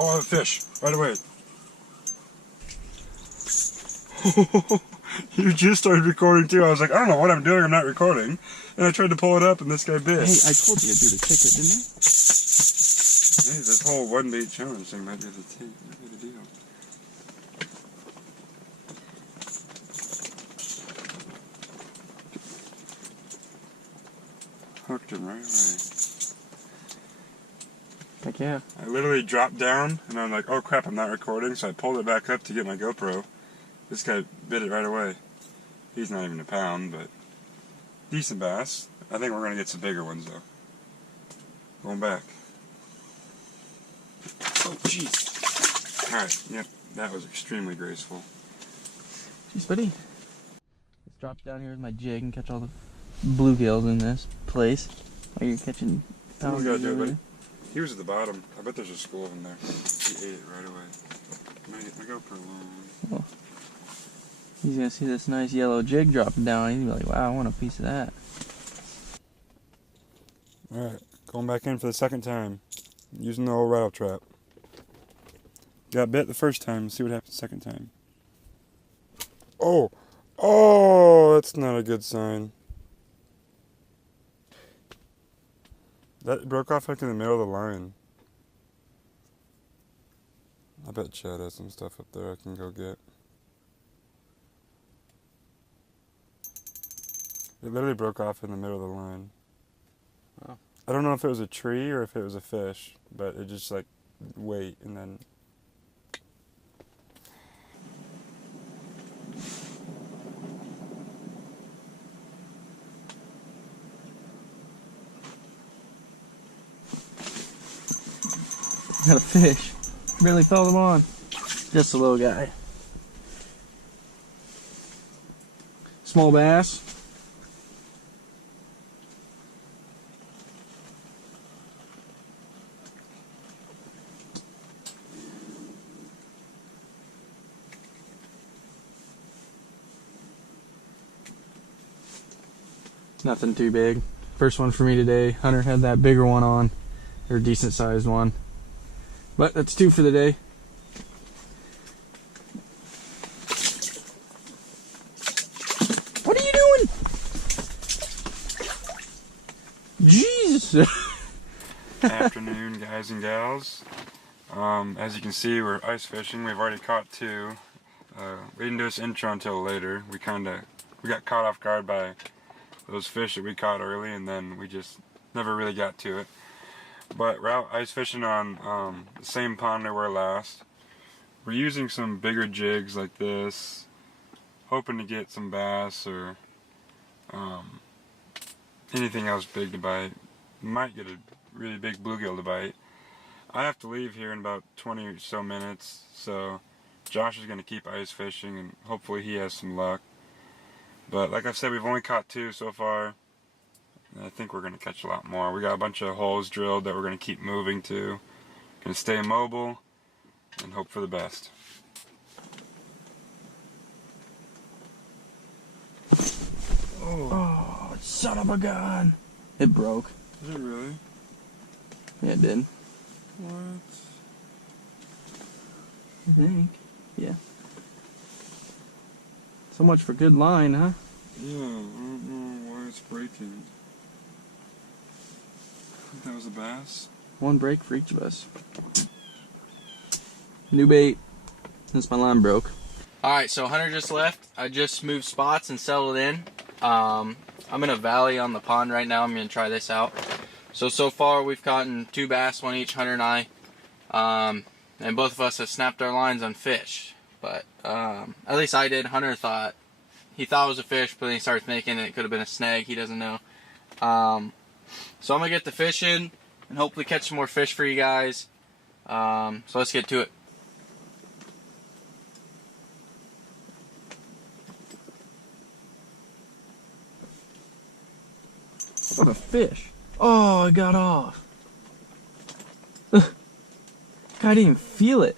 Oh, I have a fish. Right away. You just started recording too. I was like, I don't know what I'm doing. I'm not recording. And I tried to pull it up and this guy bit. Hey, I told you to do the ticket, didn't I? Hey, this whole one bait challenge thing might be the deal. Hooked him right away. Heck yeah. I literally dropped down and I'm like, oh crap, I'm not recording. So I pulled it back up to get my GoPro. This guy bit it right away. He's not even a pound, but decent bass. I think we're going to get some bigger ones though. Going back. Oh jeez. Alright, yep, that was extremely graceful. Jeez, buddy. Let's drop down here with my jig and catch all the bluegills in this place. While you're catching Oh, we gotta do it, buddy. He was at the bottom. I bet there's a school of them there. He ate it right away. My GoPro long. Oh. He's gonna see this nice yellow jig dropping down. He's gonna be like, wow, I want a piece of that. Alright, going back in for the second time. Using the old rattle trap. Got bit the first time, see what happens the second time. Oh! Oh! That's not a good sign. That broke off like in the middle of the line. I bet Chad has some stuff up there I can go get. It literally broke off in the middle of the line. Oh. I don't know if it was a tree or if it was a fish, but it just like wait and then. Got a fish. Barely felt him on. Just a little guy. Small bass. Nothing too big. First one for me today. Hunter had that bigger one on, or a decent sized one. But that's two for the day. What are you doing? Jesus. Afternoon, guys and gals. As you can see, we're ice fishing. We've already caught two. We didn't do this intro until later. We got caught off guard by those fish that we caught early, and then we just never really got to it. But we're out ice fishing on the same pond we were last. We're using some bigger jigs like this, hoping to get some bass or anything else big to bite. Might get a really big bluegill to bite. I have to leave here in about 20 or so minutes, so Josh is going to keep ice fishing and hopefully he has some luck. But like I said, we've only caught two so far. I think we're going to catch a lot more. We got a bunch of holes drilled that we're going to keep moving to. Going to stay mobile and hope for the best. Oh, son of a gun. It broke. Is it really? Yeah, it did. What? I think. Yeah. So much for good line, huh? Yeah, I don't know why it's breaking. I think that was a bass. One break for each of us. New bait. Since my line broke. Alright, so Hunter just left. I just moved spots and settled in. I'm in a valley on the pond right now. I'm going to try this out. So far we've caught two bass, one each, Hunter and I. And both of us have snapped our lines on fish. But at least I did. Hunter thought it was a fish, but then he started thinking it could have been a snag. He doesn't know. So I'm gonna get the fish in and hopefully catch some more fish for you guys. So let's get to it. What a fish! Oh, I got off. I didn't even feel it.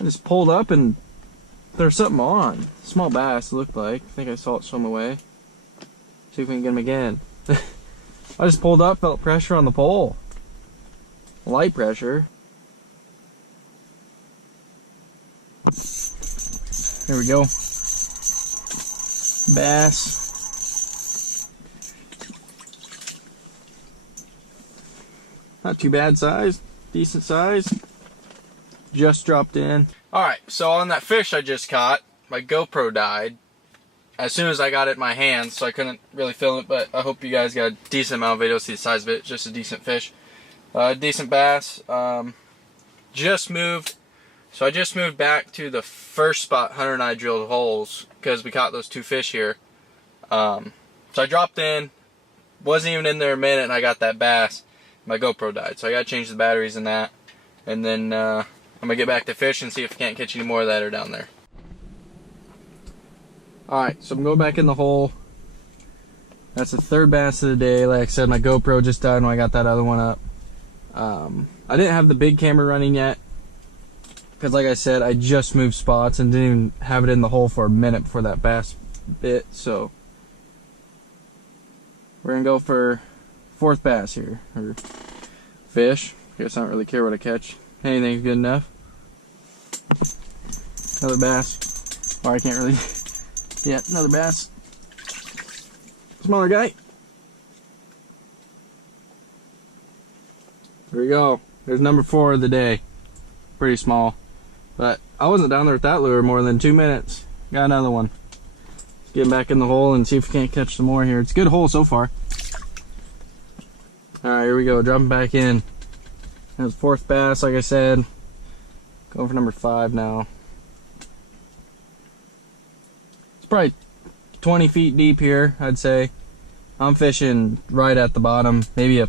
I just pulled up and there's something on. Small bass, it looked like. I think I saw it swim away. See if we can get him again. I just pulled up, felt pressure on the pole. light pressure. There we go. Bass. Not too bad size, decent size. Just dropped in. Alright, so on that fish I just caught, my GoPro died as soon as I got it in my hands, so I couldn't really film it, but I hope you guys got a decent amount of video to see the size of it. It's just a decent fish. Decent bass. Just moved. So I just moved back to the first spot Hunter and I drilled holes because we caught those 2 fish here. So I dropped in, wasn't even in there a minute, and I got that bass. My GoPro died, so I gotta change the batteries in that, and then I'm gonna get back to fish and see if I can't catch any more of that or down there. Alright, so I'm going back in the hole. That's the 3rd bass of the day. Like I said, my GoPro just died when I got that other one up. I didn't have the big camera running yet because, like I said, I just moved spots and didn't even have it in the hole for a minute before that bass bit. So we're gonna go for 4th bass here, or fish. Guess I don't really care what I catch. Anything's good enough. Another bass. Or I can't really. Yeah, another bass. Smaller guy. There we go. There's number 4 of the day. Pretty small. But I wasn't down there with that lure more than 2 minutes. Got another one. Let's get back in the hole and see if we can't catch some more here. It's a good hole so far. Alright, here we go. Dropping back in. That's 4th bass, like I said. Going for number 5 now. It's probably 20 feet deep here, I'd say. I'm fishing right at the bottom, maybe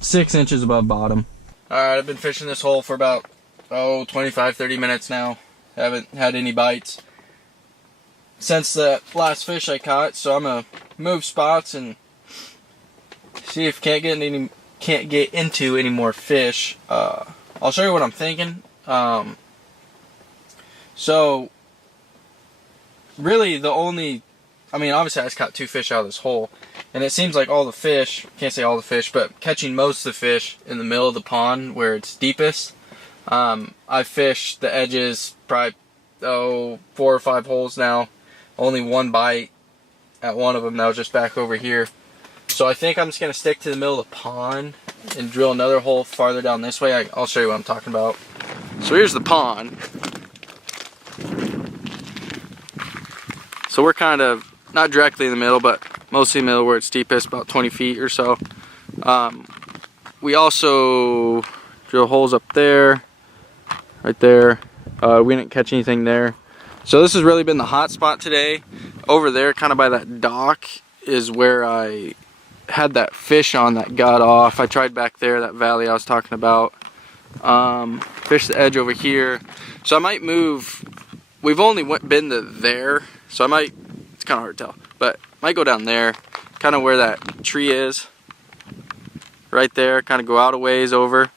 6 inches above bottom. Alright, I've been fishing this hole for about 25-30 minutes now. Haven't had any bites since the last fish I caught, so I'm gonna move spots and see if can't get into any more fish. I'll show you what I'm thinking. So really the only, I mean, obviously I just caught 2 fish out of this hole, and it seems like all the fish, can't say all the fish, but catching most of the fish in the middle of the pond where it's deepest. I fished the edges probably 4 or 5 holes now. Only 1 bite at one of them. That was just back over here. So I think I'm just going to stick to the middle of the pond and drill another hole farther down this way. I'll show you what I'm talking about. So here's the pond. So we're kind of, not directly in the middle, but mostly in the middle where it's deepest, about 20 feet or so. We also drill holes up there, right there. We didn't catch anything there. So this has really been the hot spot today. Over there, kind of by that dock, is where I had that fish on that got off. I tried back there, that valley I was talking about. Fished the edge over here. So I might move, we've only been to there, so I might, it's kind of hard to tell, but might go down there, kind of where that tree is. Right there, kind of go out a ways over.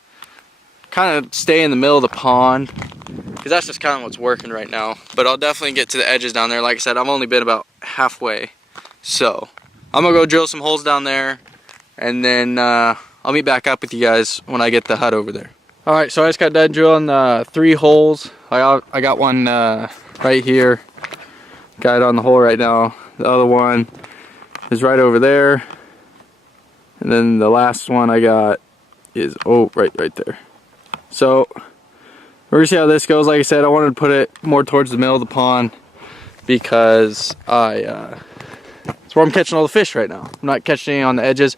Kind of stay in the middle of the pond, because that's just kind of what's working right now. But I'll definitely get to the edges down there. Like I said, I've only been about halfway. So I'm gonna go drill some holes down there, and then I'll meet back up with you guys when I get the hut over there. All right, so I just got done drilling 3 holes. I got one right here. Got it on the hole right now. The other one is right over there. And then the last one I got is, right there. So we're gonna see how this goes. Like I said, I wanted to put it more towards the middle of the pond because it's where I'm catching all the fish right now. I'm not catching any on the edges,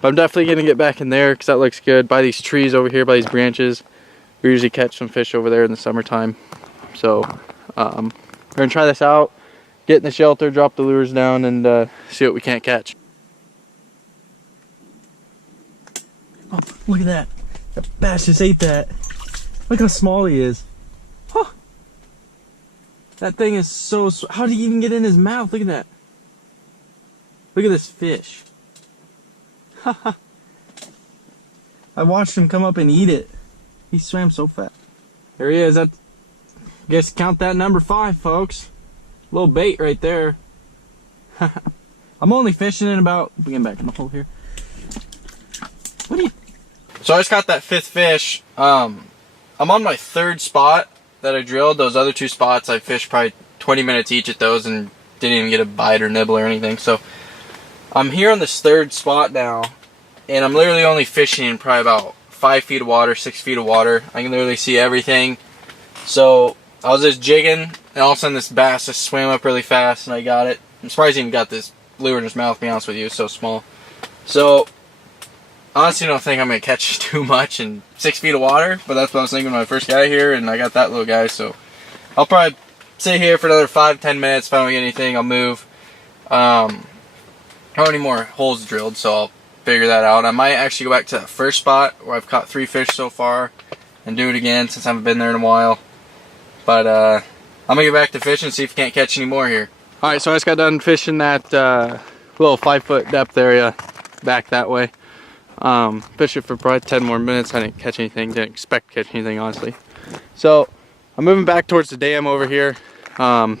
but I'm definitely gonna get back in there because that looks good. By these trees over here, by these branches, we usually catch some fish over there in the summertime. So we're gonna try this out, get in the shelter, drop the lures down, and see what we can't catch. Oh, look at that. That bass just ate that. Look how small he is. Huh. That thing is so... How did he even get in his mouth? Look at that. Look at this fish. Haha. I watched him come up and eat it. He swam so fast. There he is. That, guess count that number 5, folks. Little bait right there. I'm only fishing in about... We're getting back in the hole here. What are you... So I just got that 5th fish. I'm on my 3rd spot that I drilled. Those other 2 spots I fished probably 20 minutes each at those and didn't even get a bite or nibble or anything. So I'm here on this 3rd spot now, and I'm literally only fishing in probably about 5 feet of water, 6 feet of water. I can literally see everything. So I was just jigging, and all of a sudden this bass just swam up really fast, and I got it. I'm surprised he even got this lure in his mouth, to be honest with you. It's so small. So honestly, I don't think I'm going to catch too much in 6 feet of water, but that's what I was thinking when I first got here, and I got that little guy. So I'll probably sit here for another 5-10 minutes. If I don't get anything, I'll move. I don't need more holes drilled, so I'll figure that out. I might actually go back to that first spot where I've caught 3 fish so far and do it again since I haven't been there in a while. But I'm going to get back to fishing and see if we can't catch any more here. Alright, so I just got done fishing that little 5-foot depth area back that way. Fished it for probably 10 more minutes. I didn't catch anything, didn't expect to catch anything, honestly. So I'm moving back towards the dam over here. I'm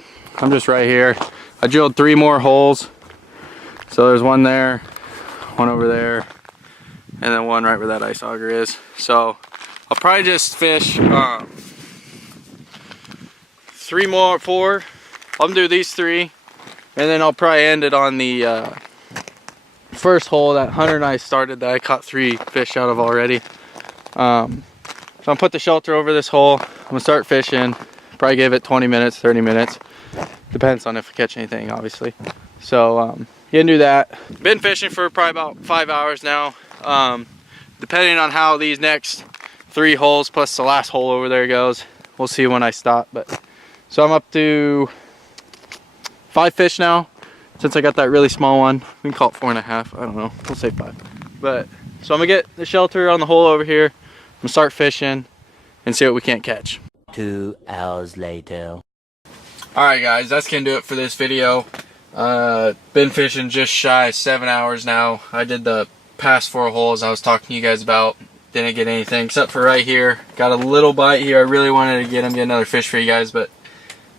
just right here. I drilled 3 more holes. So there's one there, one over there, and then one right where that ice auger is. So I'll probably just fish 3 more, 4. I'll do these 3, and then I'll probably end it on the first hole that Hunter and I started that I caught 3 fish out of already. So I'm gonna put the shelter over this hole. I'm gonna start fishing. Probably give it 20 minutes, 30 minutes. Depends on if I catch anything, obviously. So you can do that. Been fishing for probably about 5 hours now. Depending on how these next 3 holes plus the last hole over there goes, we'll see when I stop. But so I'm up to 5 fish now. Since I got that really small one, we can call it 4.5. I don't know. We'll say 5. But so I'm gonna get the shelter on the hole over here. I'm gonna start fishing and see what we can't catch. 2 hours later. Alright guys, that's gonna do it for this video. Been fishing just shy of 7 hours now. I did the past 4 holes I was talking to you guys about. Didn't get anything except for right here. Got a little bite here. I really wanted to get another fish for you guys, but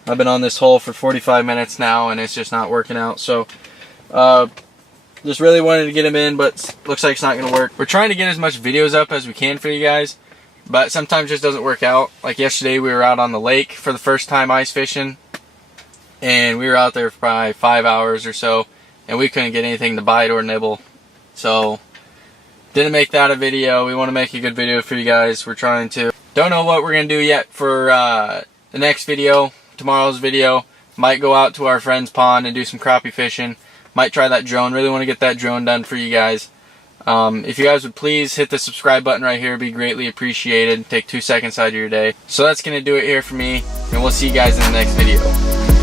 I've been on this hole for 45 minutes now and it's just not working out. So just really wanted to get him in, but looks like it's not gonna work. We're trying to get as much videos up as we can for you guys, but sometimes it just doesn't work out. Like yesterday we were out on the lake for the first time ice fishing, and we were out there for probably 5 hours or so, and we couldn't get anything to bite or nibble. So didn't make that a video. We want to make a good video for you guys. We're trying to. Don't know what we're gonna do yet for the next video. Tomorrow's video. Might go out to our friend's pond and do some crappie fishing. Might try that drone. Really want to get that drone done for you guys. If you guys would please hit the subscribe button right here, it'd be greatly appreciated. Take 2 seconds out of your day. So that's going to do it here for me, and we'll see you guys in the next video.